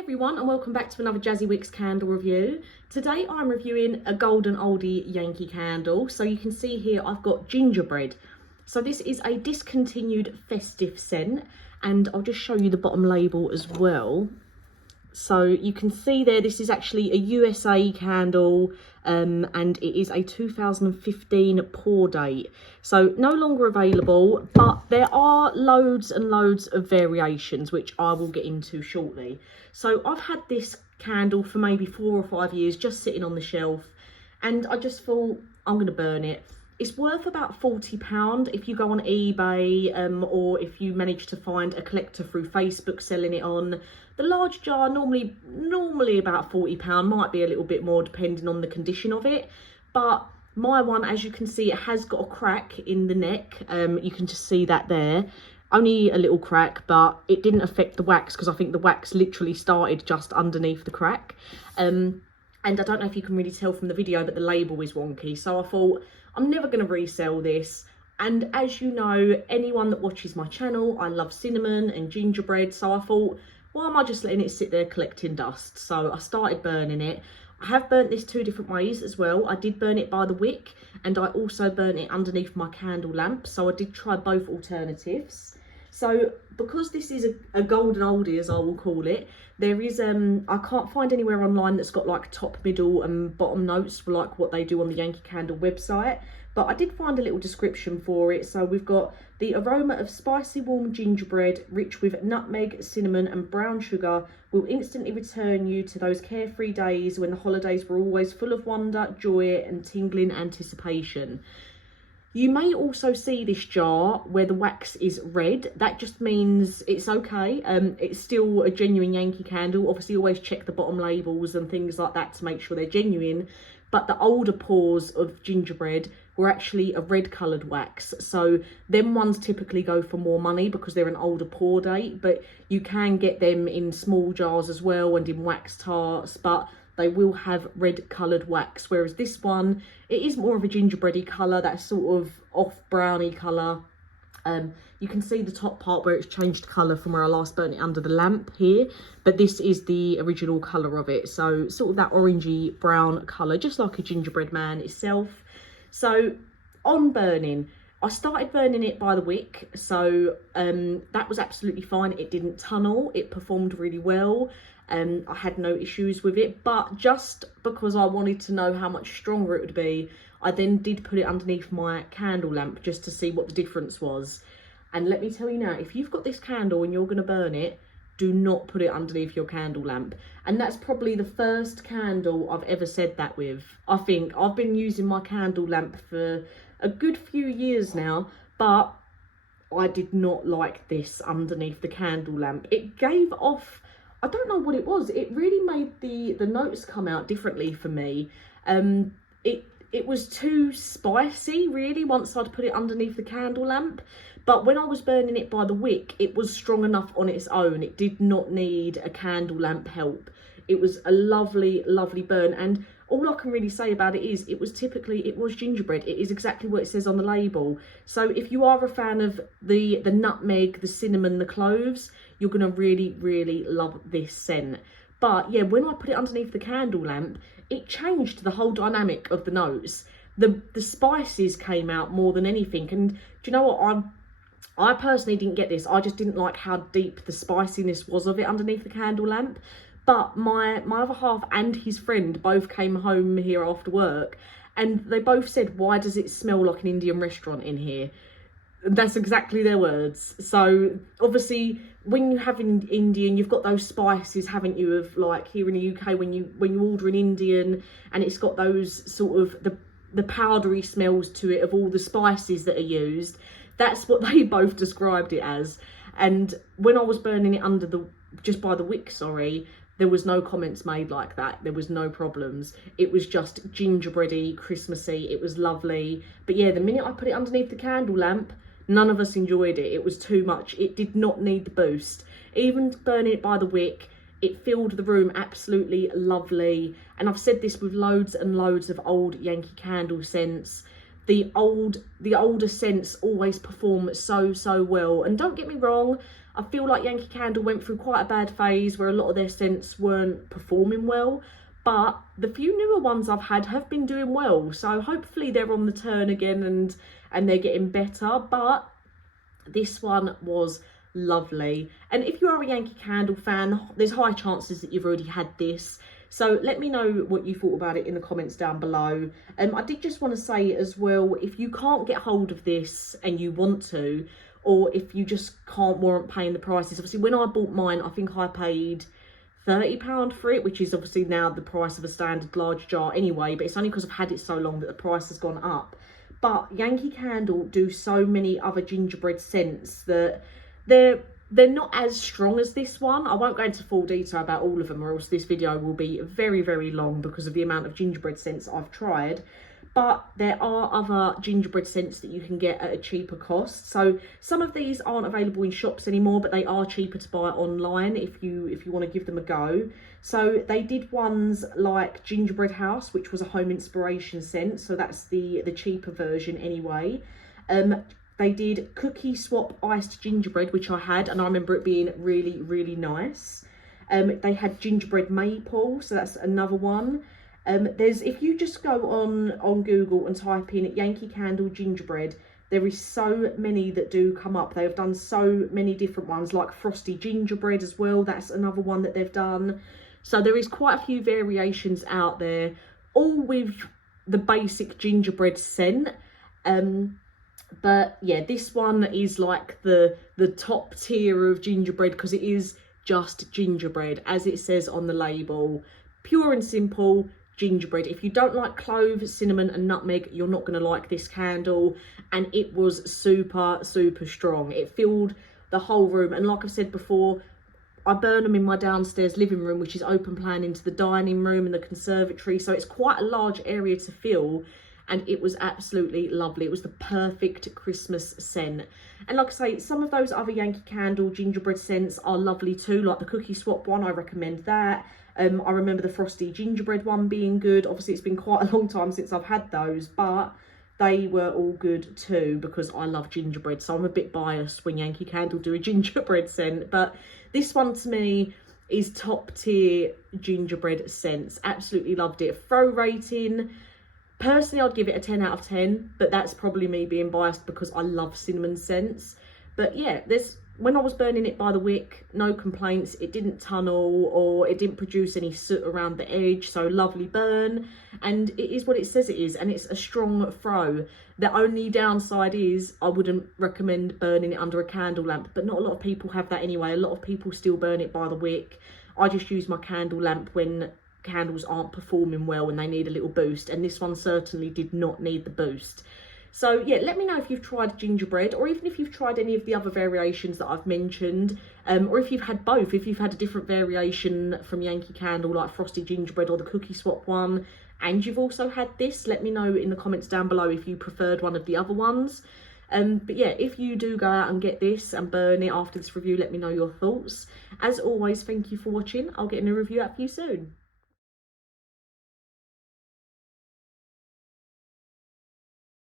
everyone, and welcome back to another Jazzy Wicks candle review. Today I'm reviewing a golden oldie Yankee candle. So you can see here I've got Gingerbread. So this is a discontinued festive scent, and I'll just show you the bottom label as well. So you can see there, this is actually a USA candle, and it is a 2015 pour date. So no longer available, but there are loads and loads of variations, which I will get into shortly. So I've had this candle for maybe 4 or 5 years, just sitting on the shelf, and I just thought I'm going to burn it. It's worth about £40 if you go on eBay, or if you manage to find a collector through Facebook selling it on. The large jar normally about £40, might be a little bit more depending on the condition of it. But my one, as you can see, it has got a crack in the neck. You can just see that there. Only a little crack, but it didn't affect the wax because I think the wax literally started just underneath the crack. And I don't know if you can really tell from the video, but the label is wonky. So I thought, I'm never going to resell this. And as you know, anyone that watches my channel, I love cinnamon and gingerbread. So I thought, why am I just letting it sit there collecting dust? So I started burning it. I have burnt this 2 different ways as well. I did burn it by the wick, and I also burnt it underneath my candle lamp. So I did try both alternatives. So because this is a golden oldie, as I will call it, there is I can't find anywhere online that's got like top, middle and bottom notes for like what they do on the Yankeecandle website, but I did find a little description for it. So we've got the aroma of spicy warm gingerbread rich with nutmeg, cinnamon and brown sugar will instantly return you to those carefree days when the holidays were always full of wonder, joy and tingling anticipation. You may also see this jar where the wax is red. That just means it's okay. It's still a genuine Yankee candle. Obviously, always check the bottom labels and things like that to make sure they're genuine. But the older pours of gingerbread were actually a red coloured wax. So them ones typically go for more money because they're an older pour date. But you can get them in small jars as well and in wax tarts. But they will have red coloured wax, whereas this one, it is more of a gingerbready colour, that sort of off browny colour. You can see the top part where it's changed colour from where I last burnt it under the lamp here, but this is the original colour of it, so sort of that orangey brown colour, just like a gingerbread man itself. So on burning, I started burning it by the wick, so that was absolutely fine. It didn't tunnel, it performed really well. I had no issues with it, but just because I wanted to know how much stronger it would be, I then did put it underneath my candle lamp just to see what the difference was. And let me tell you now, if you've got this candle and you're going to burn it, do not put it underneath your candle lamp. And that's probably the first candle I've ever said that with. I think I've been using my candle lamp for a good few years now, but I did not like this underneath the candle lamp. It gave off, I don't know what it was. It really made the notes come out differently for me. It was too spicy, really, once I'd put it underneath the candle lamp. But when I was burning it by the wick, it was strong enough on its own. It did not need a candle lamp help. It was a lovely, lovely burn. And all I can really say about it is it was gingerbread. It is exactly what it says on the label. So if you are a fan of the nutmeg, the cinnamon, the cloves, you're going to really, really love this scent. But yeah, when I put it underneath the candle lamp, it changed the whole dynamic of the notes. The spices came out more than anything. And do you know what? I personally didn't get this. I just didn't like how deep the spiciness was of it underneath the candle lamp. But my other half and his friend both came home here after work, and they both said, why does it smell like an Indian restaurant in here? That's exactly their words. So obviously when you have in Indian, you've got those spices, haven't you, of like here in the UK when you order an Indian, and it's got those sort of the powdery smells to it of all the spices that are used. That's what they both described it as. And when I was burning it just by the wick, sorry, there was no comments made like that. There was no problems. It was just gingerbready, Christmassy. It was lovely. But yeah, the minute I put it underneath the candle lamp, none of us enjoyed it. It was too much. It did not need the boost. Even burning it by the wick, it filled the room absolutely lovely. And I've said this with loads and loads of old Yankee candle scents. The older scents always perform so well. And don't get me wrong, I feel like Yankee Candle went through quite a bad phase where a lot of their scents weren't performing well, but the few newer ones I've had have been doing well, so hopefully they're on the turn again and they're getting better. But this one was lovely, and if you are a Yankee Candle fan, there's high chances that you've already had this, so let me know what you thought about it in the comments down below. I did just want to say as well, if you can't get hold of this and you want to, or if you just can't warrant paying the prices, obviously when I bought mine, I think I paid £30 for it, which is obviously now the price of a standard large jar anyway, but it's only because I've had it so long that the price has gone up. But Yankee Candle do so many other gingerbread scents that they're not as strong as this one. I won't go into full detail about all of them, or else this video will be very, very long because of the amount of gingerbread scents I've tried. But there are other gingerbread scents that you can get at a cheaper cost. So some of these aren't available in shops anymore, but they are cheaper to buy online if you want to give them a go. So they did ones like Gingerbread House, which was a home inspiration scent, so that's the cheaper version anyway. They did Cookie Swap Iced Gingerbread, which I had, and I remember it being really, really nice. They had Gingerbread Maple, so that's another one. If you just go on Google and type in Yankee Candle Gingerbread, there is so many that do come up. They have done so many different ones, like Frosty Gingerbread as well. That's another one that they've done. So there is quite a few variations out there, all with the basic gingerbread scent. But yeah, this one is like the top tier of gingerbread because it is just gingerbread, as it says on the label. Pure and simple gingerbread. If you don't like cloves, cinnamon and nutmeg, you're not going to like this candle. And it was super, super strong. It filled the whole room. And like I've said before, I burn them in my downstairs living room, which is open plan into the dining room and the conservatory. So it's quite a large area to fill. And it was absolutely lovely. It was the perfect Christmas scent. And like I say, some of those other Yankee Candle gingerbread scents are lovely too, like the Cookie Swap one, I recommend that. I remember the Frosty Gingerbread one being good. Obviously, it's been quite a long time since I've had those, but they were all good too because I love gingerbread. So I'm a bit biased when Yankee Candle do a gingerbread scent. But this one to me is top tier gingerbread scents. Absolutely loved it. Throw rating. Personally, I'd give it a 10 out of 10, but that's probably me being biased because I love cinnamon scents. But yeah, when I was burning it by the wick, no complaints. It didn't tunnel or it didn't produce any soot around the edge. So lovely burn. And it is what it says it is. And it's a strong throw. The only downside is I wouldn't recommend burning it under a candle lamp. But not a lot of people have that anyway. A lot of people still burn it by the wick. I just use my candle lamp when candles aren't performing well and they need a little boost, and this one certainly did not need the boost. So yeah, let me know if you've tried gingerbread, or even if you've tried any of the other variations that I've mentioned, or if you've had both, if you've had a different variation from Yankee Candle like Frosty Gingerbread or the Cookie Swap one, and you've also had this. Let me know in the comments down below if you preferred one of the other ones. But yeah, if you do go out and get this and burn it after this review, let me know your thoughts. As always, thank you for watching. I'll get a new review out for you soon.